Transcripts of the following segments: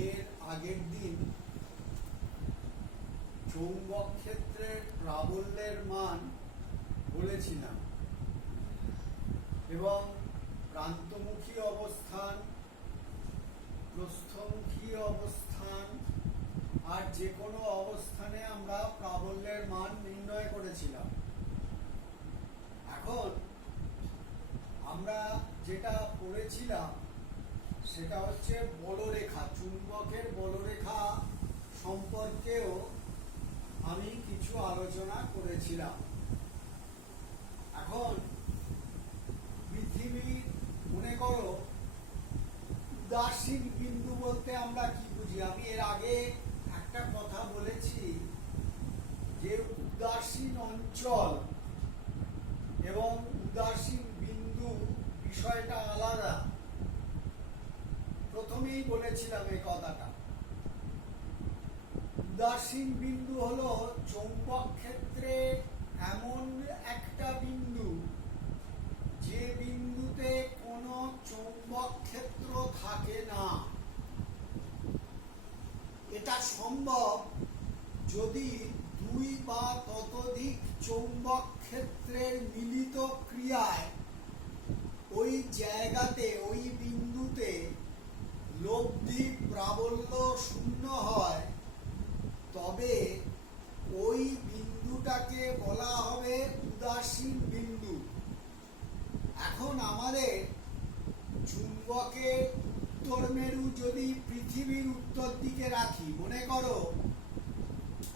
এর আগের দিন চৌম্বক ক্ষেত্রের প্রাবল্যের মান বলেছিলাম এবং প্রান্তমুখী অবস্থান, প্রস্থমুখী অবস্থান আর যে কোনো অবস্থানে আমরা প্রাবল্যের মান নির্ণয় করেছিলাম। এখন আমরা যেটা পড়েছিলাম সেটা হচ্ছে বলরেখা, চুম্বকের বলরেখা সম্পর্কেও আমি কিছু আলোচনা করেছিলাম। এখন পৃথিবীর মনে করো উদাসীন বিন্দু বলতে আমরা কি বুঝি? আমি এর আগে একটা কথা বলেছি যে উদাসীন অঞ্চল এবং উদাসীন বিন্দু বিষয়টা আলাদা। প্রথমেই বলেছিলাম এই কথাটা। উদাসীন বিন্দু হলো চৌম্বক ক্ষেত্রে এমন একটা বিন্দু যে বিন্দুতে কোনো চৌম্বক ক্ষেত্র থাকে না। এটা সম্ভব যদি দুই বা ততোধিক চৌম্বক ক্ষেত্রের মিলিত ক্রিয়ায় ওই জায়গাতে, ওই বিন্দুতে লব্ধি প্রাবল্য শূন্য হয়, তবে ওই বিন্দুটাকে বলা হবে উদাসীন বিন্দু। এখন আমাদের চুম্বকের উত্তর মেরু যদি পৃথিবীর উত্তর দিকে রাখি, মনে করো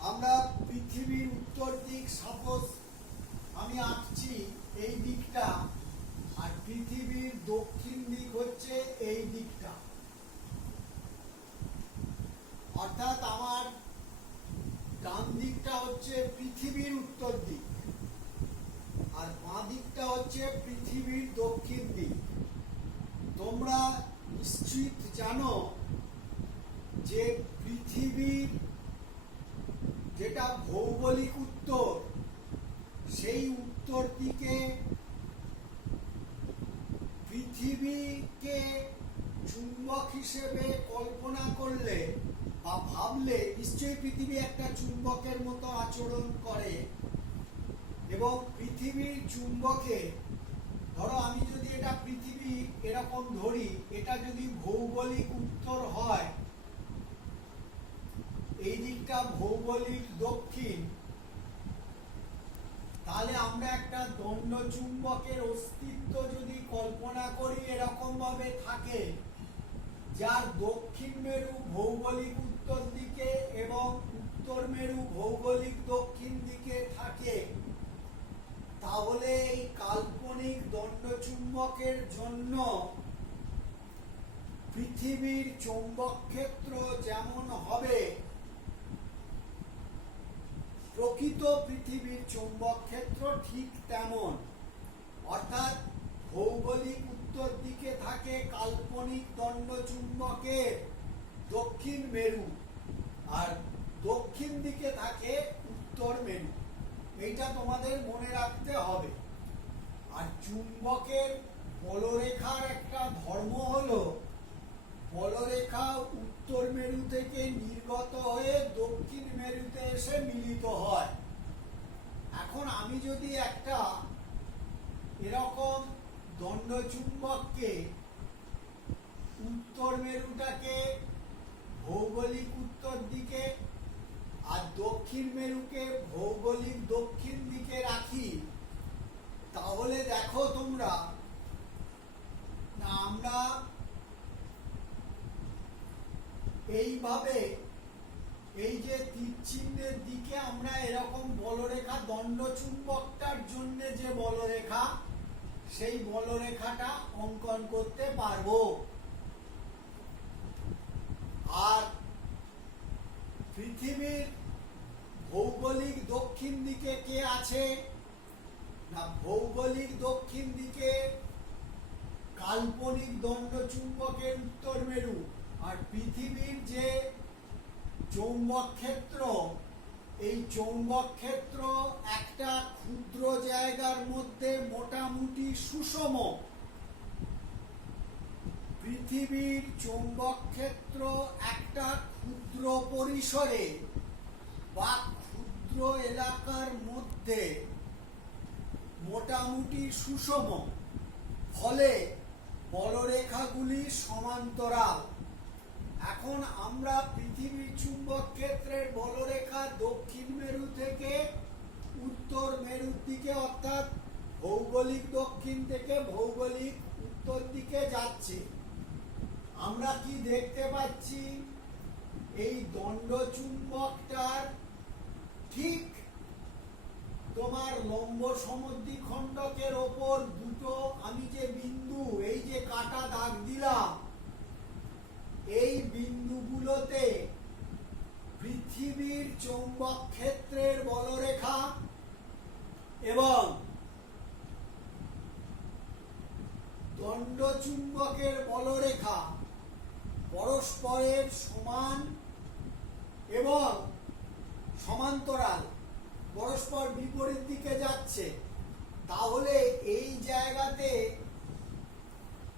আমরা পৃথিবীর উত্তর দিক, সাপোজ আমি আঁকছি এই দিকটা, আর পৃথিবীর দক্ষিণ দিক হচ্ছে এই দিকটা। অর্থাৎ আমার ডান দিকটা হচ্ছে পৃথিবীর উত্তর দিক আর বাঁ দিকটা হচ্ছে পৃথিবীর দক্ষিণ দিক। তোমরা নিশ্চিত জানো যে পৃথিবীর যেটা ভৌগোলিক উত্তর, সেই উত্তর দিকে পৃথিবীকে চুম্বক হিসেবে কল্পনা করলে বা ভাবলে নিশ্চয়ই পৃথিবী একটা চুম্বকের মতো আচরণ করে। এবং পৃথিবীর চুম্বকে, ধরো আমি যদি এটা পৃথিবী এরকম ধরি, এটা যদি ভৌগোলিক উত্তর হয়, এই দিকটা ভৌগোলিক দক্ষিণ, তাহলে আমরা একটা দণ্ড চুম্বকের অস্তিত্ব যদি কল্পনা করি এরকম ভাবে থাকে, যার দক্ষিণ মেরু ভৌগোলিক উত্তর দিকে এবং উত্তর মেরু ভৌগোলিক দক্ষিণ দিকে থাকে, তাহলে এই কাল্পনিক দণ্ড চুম্বকের জন্য পৃথিবীর চৌম্বক ক্ষেত্র যেমন হবে, প্রকৃত পৃথিবীর চৌম্বক ক্ষেত্র ঠিক তেমন। অর্থাৎ ভৌগোলিক উত্তর দিকে থাকে কাল্পনিক দণ্ড চুম্বকের দক্ষিণ মেরু, আর দক্ষিণ দিকে থাকে উত্তর মেরু। এইটা তোমাদের মনে রাখতে হবে। আর চুম্বকের বলরেখার একটা ধর্ম হলো, বলরেখা উত্তর মেরু থেকে নির্গত হয়ে দক্ষিণ মেরুতে এসে মিলিত হয়। এখন আমি যদি একটা এরকম দণ্ড চুম্বককে, উত্তর মেরুটাকে ভৌগোলিক উত্তর দিকে আর দক্ষিণ মেরুকে ভৌগোলিক দক্ষিণ দিকে রাখি, তাহলে দেখো তোমরা, না আমরা এইভাবে এই যে তীর চিহ্নের দিকে আমরা এরকম বলরেখা, দণ্ড চুম্বকটার জন্য যে বলরেখা, সেই বলরেখাটা অঙ্কন করতে পারবো। আর পৃথিবীর ভৌগোলিক দক্ষিণ দিকে কে আছে? না, ভৌগোলিক দক্ষিণ দিকে কাল্পনিক দণ্ড চুম্বকের উত্তর মেরু। আর পৃথিবীর যে চৌম্বক ক্ষেত্র, এই চৌম্বক ক্ষেত্র একটা ক্ষুদ্র জায়গার মধ্যে মোটামুটি সুষম। পৃথিবীর চৌম্বক ক্ষেত্র একটা ক্ষুদ্র পরিসরে বা ক্ষুদ্র এলাকার মধ্যে মোটামুটি সুষম, ফলে বলরেখাগুলি সমান্তরাল। এখন আমরা পৃথিবীর চুম্বক ক্ষেত্রের বলরেখা দক্ষিণ মেরু থেকে উত্তর মেরুর দিকে অর্থাৎ ভৌগোলিক দক্ষিণ থেকে ভৌগোলিক উত্তর দিকে যাচ্ছে। আমরা কি দেখতে পাচ্ছি? এই দণ্ড চুম্বকটার ঠিক তোমার লম্ব সমদ্বিখণ্ডকের ওপর দুটো আমি যে বিন্দু, এই যে কাটা দাগ দিলাম, এই বিন্দুগুলোতে পৃথিবীর চৌম্বক ক্ষেত্রের বলরেখা এবং দণ্ড চুম্বকের বলরেখা পরস্পরের সমান এবং সমান্তরাল, পরস্পর বিপরীত দিকে যাচ্ছে। তাহলে এই জায়গাতে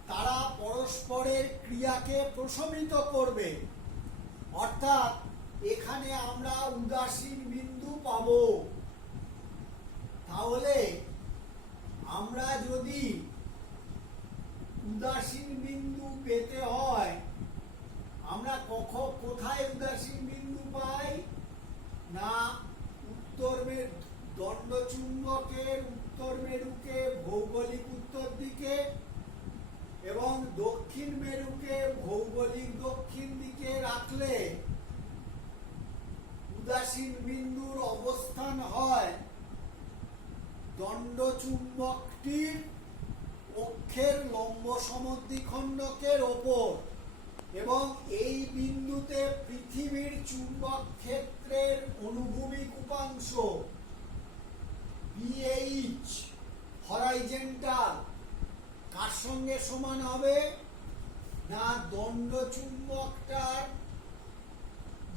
তারা পরস্পরের ক্রিয়াকে প্রশমিত করবে, অর্থাৎ এখানে আমরা উদাসীন বিন্দু পাব। তাহলে আমরা যদি উদাসীন বিন্দু পেতে হয়, আমরা কোথায় উদাসীন বিন্দু পাই? না, উত্তর মেরু, দণ্ড চুম্বকের উত্তর মেরুকে ভৌগোলিক উত্তর দিকে এবং দক্ষিণ মেরুকে ভৌগোলিক দক্ষিণ দিকে রাখলে উদাসীন বিন্দুর অবস্থান হয় দণ্ড চুম্বকটির অক্ষের লম্ব সমদ্বিখণ্ডকের ওপর, এবং এই বিন্দুতে পৃথিবীর চুম্বক ক্ষেত্রের অনুভূমিক উপাংশ BH হরাইজন্টাল কার সঙ্গে সমান হবে? না, দণ্ড চুম্বকটার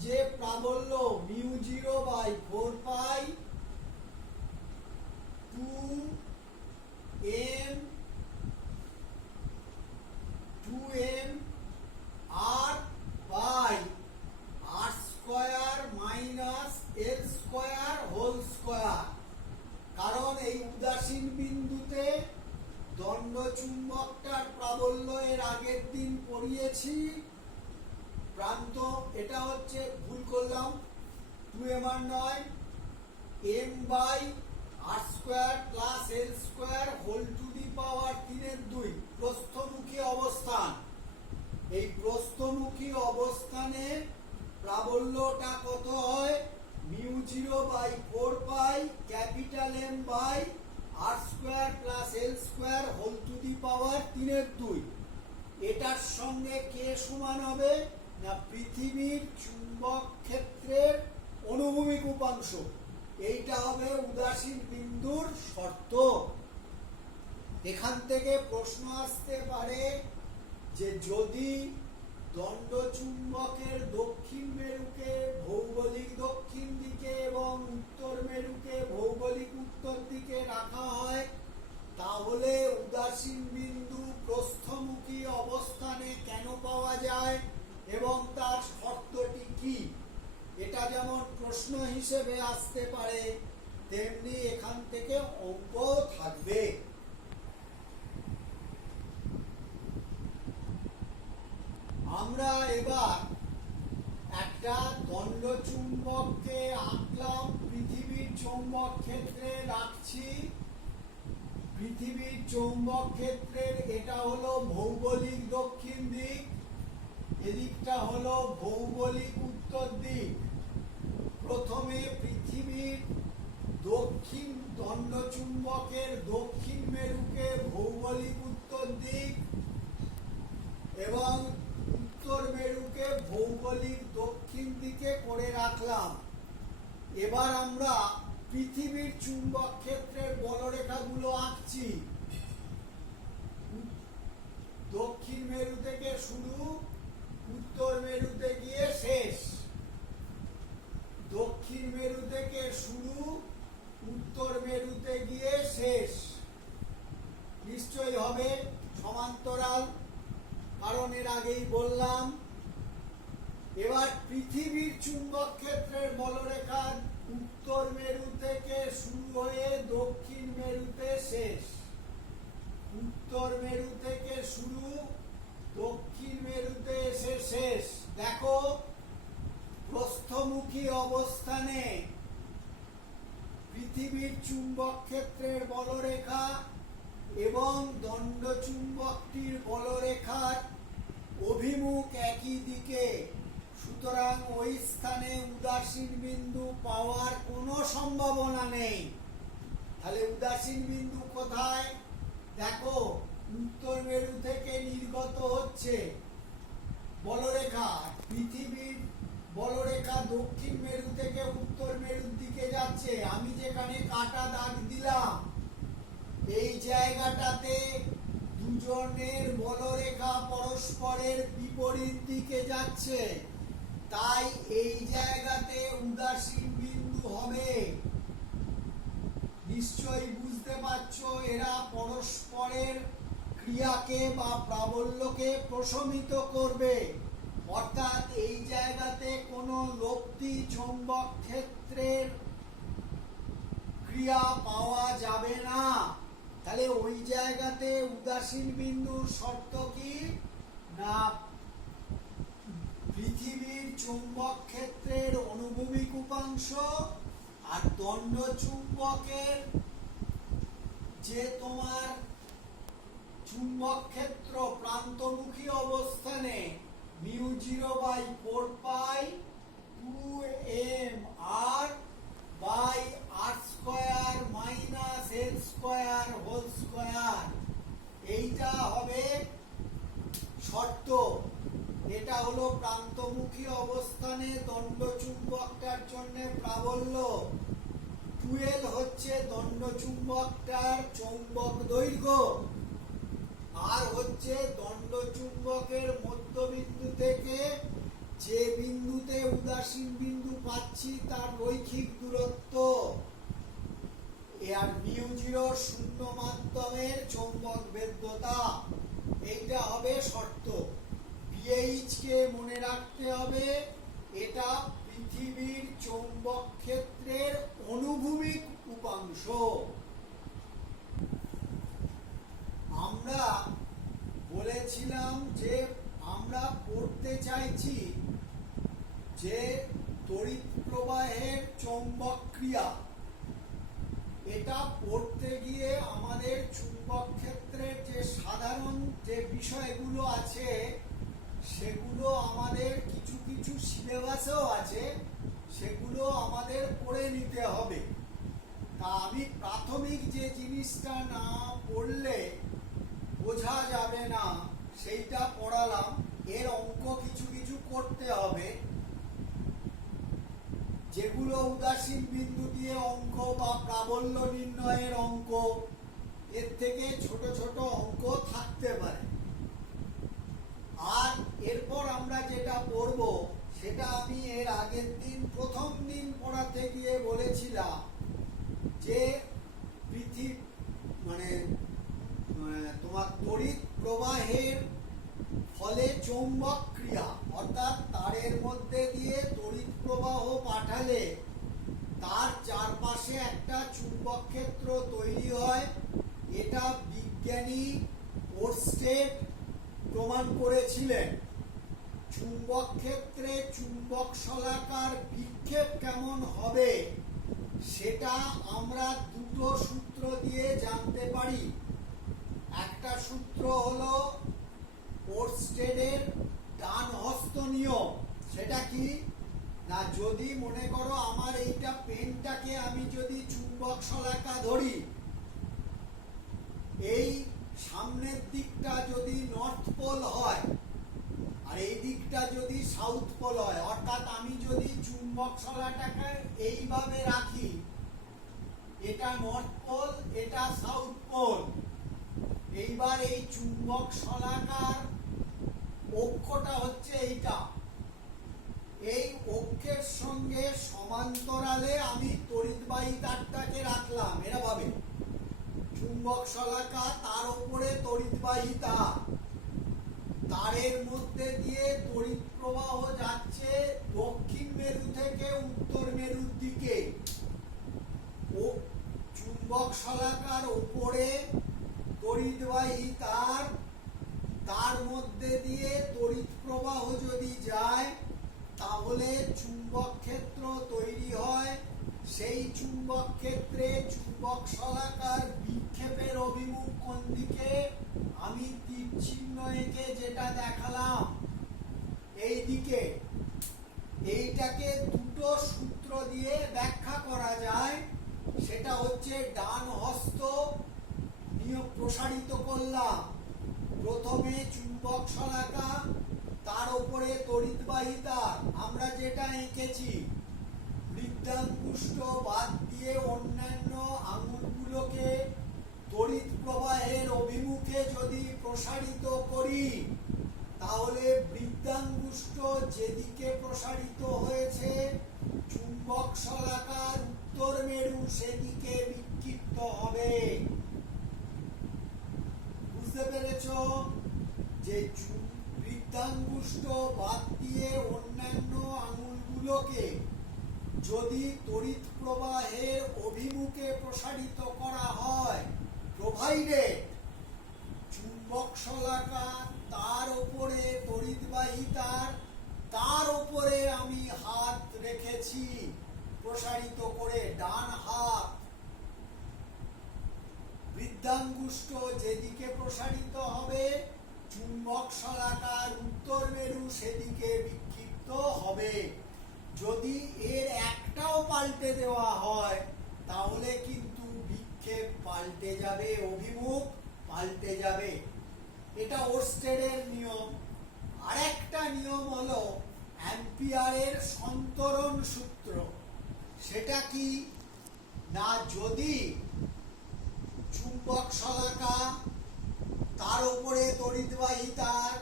যে প্রাবল্য μ0/4π 2m r by r square minus l square whole square. কারণ এই উদাসীন বিন্দুতে দণ্ড চুম্বকটার প্রাবল্য এর আগের দিন পড়িয়েছি, প্রান্ত এটা হচ্ছে, ভুল করলাম, 2m নয়, m by r square plus l square whole to the power 3/2 প্রস্থমুখী অবস্থান। এই প্রস্থমুখী অবস্থানে প্রাবল্যটা কত হয়? μ0/4π capital M by r square plus l square whole to the power 3/2। এটার সঙ্গে কে সমান হবে? না, পৃথিবীর চুম্বক ক্ষেত্রের অনুভূমিক উপাংশ। এইটা হবে উদাসীন বিন্দুর শর্ত। এখান থেকে প্রশ্ন আসতে পারে যে যদি দণ্ড চুম্বকের দক্ষিণ মেরুকে ভৌগোলিক দক্ষিণ দিকে এবং উত্তর মেরুকে ভৌগোলিক উত্তর দিকে রাখা হয়, তাহলে উদাসীন বিন্দু প্রস্থমুখী অবস্থানে কেন পাওয়া যায় এবং তার শর্তটি কি? এটা যেমন প্রশ্ন হিসেবে আসতে পারে, তেমনি এখান থেকে অঙ্ক থাকবে। আমরা এবার একটা দণ্ড চুম্বককে আঁকলাম, পৃথিবীর চৌম্বক ক্ষেত্রে রাখছি। পৃথিবীর চৌম্বক ক্ষেত্রের এটা হলো ভৌগোলিক দক্ষিণ দিক, এদিকটা হলো ভৌগোলিক উত্তর দিক। প্রথমে পৃথিবীর দক্ষিণ দণ্ড চুম্বকের দক্ষিণ মেরুকে ভৌগোলিক উত্তর দিক এবং উত্তর মেরুকে ভৌগোলিক দক্ষিণ দিকে করে রাখলাম। এবার আমরা পৃথিবীর চুম্বক ক্ষেত্রের বলরেখাগুলো আঁকছি। দক্ষিণ মেরু থেকে শুরু, উত্তর মেরুতে গিয়ে শেষ। দক্ষিণ মেরু থেকে শুরু, উত্তর মেরুতে গিয়ে শেষ। নিশ্চয়ই হবে সমান্তরাল, কারণ দিলাম। এবার পৃথিবীর চুম্বক ক্ষেত্রের বলরেখা উত্তর মেরু থেকে শুরু হয়ে দক্ষিণ মেরুতে শেষ। উত্তর মেরু থেকে শুরু, দক্ষিণ মেরুতে এসে শেষ। দেখো, প্রস্থমুখী অবস্থানে পৃথিবীর চুম্বক ক্ষেত্রের বলরেখা এবং দণ্ড চুম্বকটির বলরেখার অভিমুখ একই দিকে, সুতরাং ওই স্থানে উদাসীন বিন্দু পাওয়ার কোনো সম্ভাবনা নেই। তাহলে উদাসীন বিন্দু কোথায়? দেখো, উত্তর মেরু থেকে নির্গত হচ্ছে বলরেখা, পৃথিবীর বলরেখা দক্ষিণ মেরু থেকে উত্তর মেরুর দিকে যাচ্ছে। আমি যেখানে কাটা দাগ দিলাম, এই জায়গাটাতে দুজনের বলরেখা পরস্পরের বিপরীত দিকে যাচ্ছে, তাই এই জায়গাতে উদাসীন বিন্দু হবে। নিশ্চয়ই বুঝতে পারছো, এরা পরস্পরের ক্রিয়াকে বা প্রাবল্যকে প্রশমিত করবে, অর্থাৎ এই জায়গাতে কোনো লব্ধি চৌম্বক ক্ষেত্রের ক্রিয়া পাওয়া যাবে না। তাহলে ওই জায়গাতে উদাসীন বিন্দুর শর্ত কি না, পৃথিবীর চৌম্বক ক্ষেত্রের অনুভূমিক উপাংশ আর দণ্ড চুম্বকের যে তোমার চুম্বক ক্ষেত্র প্রান্তমুখী অবস্থানে μ0/4π 2m/r² - l² এইটা হবে শর্ত। এটা হলো প্রান্তমুখী অবস্থানে দণ্ড চুম্বকটার জন্য প্রাবল্য। 2l হচ্ছে দণ্ড চুম্বকটার চৌম্বক দৈর্ঘ্য, আর হচ্ছে দণ্ড চুম্বকের মধ্যবিন্দু থেকে যে বিন্দুতে উদাসীন বিন্দু পাচ্ছি তার রৈখিক দূরত্ব। আর μ0 শূন্য মাধ্যমের চৌম্বক ভেদ্যতা, এইটা হবে শর্ত। pH কে মনে রাখতে হবে, এটা পৃথিবীর চৌম্বক ক্ষেত্রের অনুভূমিক উপাংশ। আমরা বলেছিলাম যে আমরা পড়তে চাইছি যে তড়িৎ প্রবাহের চৌম্বক ক্রিয়া। এটা পড়তে গিয়ে আমাদের চুম্বক ক্ষেত্রের যে সাধারণ যে বিষয়গুলো আছে সেগুলো আমাদের কিছু কিছু সিলেবাসেও আছে, সেগুলো আমাদের পড়ে নিতে হবে। তা আমি প্রাথমিক যে জিনিসটা না পড়লে বোঝা যাবে না সেইটা পড়ালাম। এর অঙ্ক কিছু কিছু করতে হবে, যেগুলো উদাসীন বিন্দু দিয়ে অঙ্ক বা প্রাবল্য নির্ণয়ের অঙ্ক, এর থেকে ছোট ছোট অঙ্ক থাকতে পারে। আর এরপর আমরা যেটা পড়ব সেটা আমি এর আগের দিন প্রথম দিন পড়াতে গিয়ে বলেছিলাম যে তোমার তড়িৎ প্রবাহের ফলে চৌম্বক ক্রিয়া, অর্থাৎ তারের মধ্যে দিয়ে তড়িৎ প্রবাহ পাঠালে তার চারপাশে একটা চুম্বক ক্ষেত্র তৈরি হয়। এটা বিজ্ঞানী ওরস্টেড প্রমাণ করেছিলেন। চুম্বক ক্ষেত্রে চুম্বক শলাকার বিক্ষেপ কেমন হবে সেটা আমরা দুটো সূত্র দিয়ে জানতে পারি। একটা সূত্র হলো ওরস্টেডের ডান হস্ত নিয়ম। সেটা কি না, যদি মনে করো আমার এইটা পেনটাকে আমি যদি চুম্বক শলাকা ধরি, এই সামনের দিকটা যদি নর্থ পোল হয় আর এই দিকটা যদি সাউথ পোল হয়, অর্থাৎ আমি যদি চুম্বক শলাকাটাকে এইভাবে রাখি, এটা নর্থ পোল, এটা সাউথ পোল। এইবার এই চুম্বক শলাকার অক্ষটা হচ্ছে এইটা, এই অক্ষের সঙ্গে সমান্তরালে আমি তড়িৎবাহী তারটাকে রাখলাম এভাবে। চুম্বক শলাকা, তার উপরে তড়িৎবাহী তার। তারের মধ্যে দিয়ে তড়িৎ প্রবাহ যাচ্ছে দক্ষিণ মেরু থেকে উত্তর মেরুর দিকে। ও চুম্বক শলাকার উপরে তড়িৎবাহী তার, তার মধ্যে দিয়ে তড়িৎ প্রবাহ যদি যায় তাহলে চুম্বক ক্ষেত্র তৈরি হয়। সেই চুম্বক ক্ষেত্রে চুম্বক শলাকার বিক্ষেপের অভিমুখ কোন দিকে, আমি তীর চিহ্ন এঁকে যেটা দেখালাম এই দিকে। এইটাকে দুটো সূত্র দিয়ে ব্যাখ্যা করা যায়। সেটা হচ্ছে ডান হস্ত নিয়ম প্রসারিত করলাম। প্রথমে চুম্বক শলাকা, তার উপরে তড়িৎবাহী তার, আমরা যেটা এঁকেছি। বৃদ্ধাঙ্গুষ্ঠ বাদ দিয়ে অন্যান্য আঙুলগুলোকে তড়িৎ প্রবাহের অভিমুখে যদি প্রসারিত করি তাহলে বৃদ্ধাঙ্গুষ্ঠ যেদিকে প্রসারিত হয়েছে চুম্বক শলাকার উত্তর মেরু সেদিকে বিক্ষিপ্ত হবে। বুঝতে পেরেছো? যে বৃদ্ধাঙ্গুষ্ঠ বাদ দিয়ে অন্যান্য আঙুলগুলোকে যদি তড়িৎ প্রবাহের অভিমুখে প্রসারিত করা হয়, প্রোভাইডেড চুম্বক শলাকা, তার উপরে তড়িৎবাহী তার, তার উপরে আমি হাত রেখেছি প্রসারিত করে, ডান হাত। বৃদ্ধাঙ্গুষ্ঠ যেদিকে প্রসারিত হবে চুম্বক শলাকার উত্তর মেরু সেদিকে বিক্ষিপ্ত হবে। যদি এর একটাও পাল্টে দেওয়া হয় তাহলে কিন্তু বিক্ষেপ পাল্টে যাবে, অভিমুখ পাল্টে যাবে। এটা ওরস্টেডের নিয়ম। আরেকটা নিয়ম হলো অ্যাম্পিয়ারের সন্তরণ সূত্র। সেটা কি না, যদি চুম্বক শলাকা, তার উপরে তড়িৎবাহী তার,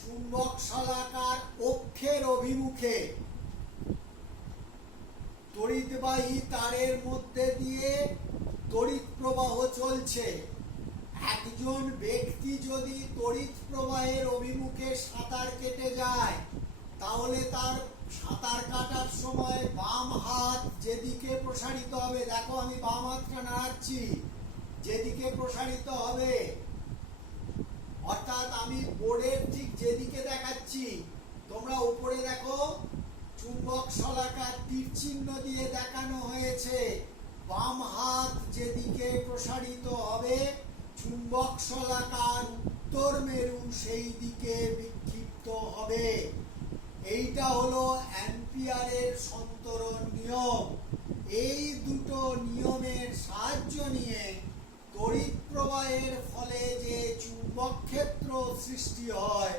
চুম্বক শলাকার অক্ষের অভিমুখে তড়িৎবাহী তারের মধ্যে দিয়ে তড়িৎ প্রবাহ চলছে। একজন ব্যক্তি যদি তড়িৎ প্রবাহের অভিমুখে সাঁতার কেটে যায় তাহলে তার সাঁতার কাটার সময় বাম হাত যেদিকে প্রসারিত হবে, দেখো আমি বাম হাতটা নাড়াচ্ছি, যেদিকে প্রসারিত হবে, অর্থাৎ আমি বোর্ডের ঠিক যেদিকে দেখাচ্ছি, তোমরা উপরে দেখো চুম্বক শলাকার তীর চিহ্ন দিয়ে দেখানো হয়েছে। বাম হাত যেদিকে প্রসারিত হবে চুম্বক শলাকার উত্তর মেরু সেই দিকে বিক্ষিপ্ত হবে। এইটা হলো অ্যাম্পিয়ারের সন্তরণ নিয়ম। এই দুটো নিয়মের সাহায্য নিয়ে তড়িৎ প্রবাহের ফলে যে চুম্বক ক্ষেত্র সৃষ্টি হয়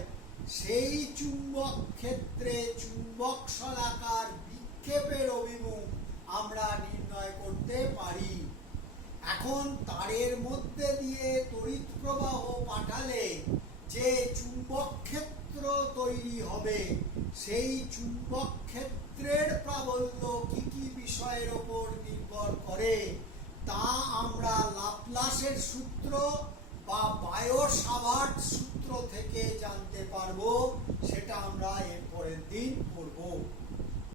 সেই চুম্বক ক্ষেত্রে চুম্বক শলাকার বিক্ষেপের অভিমুখ আমরা নির্ণয় করতে পারি। এখন তারের মধ্যে দিয়ে তড়িৎ প্রবাহ পাঠালে যে চুম্বক ক্ষেত্র তৈরি হবে সেই চুম্বক ক্ষেত্রের প্রাবল্য কি কি বিষয়ের উপর নির্ভর করে তা আমরা লাপ্লাসের সূত্র বা বায়ো-সাভার্ট সূত্র থেকে জানতে পারবো। সেটা আমরা এর পরের দিন পড়বো।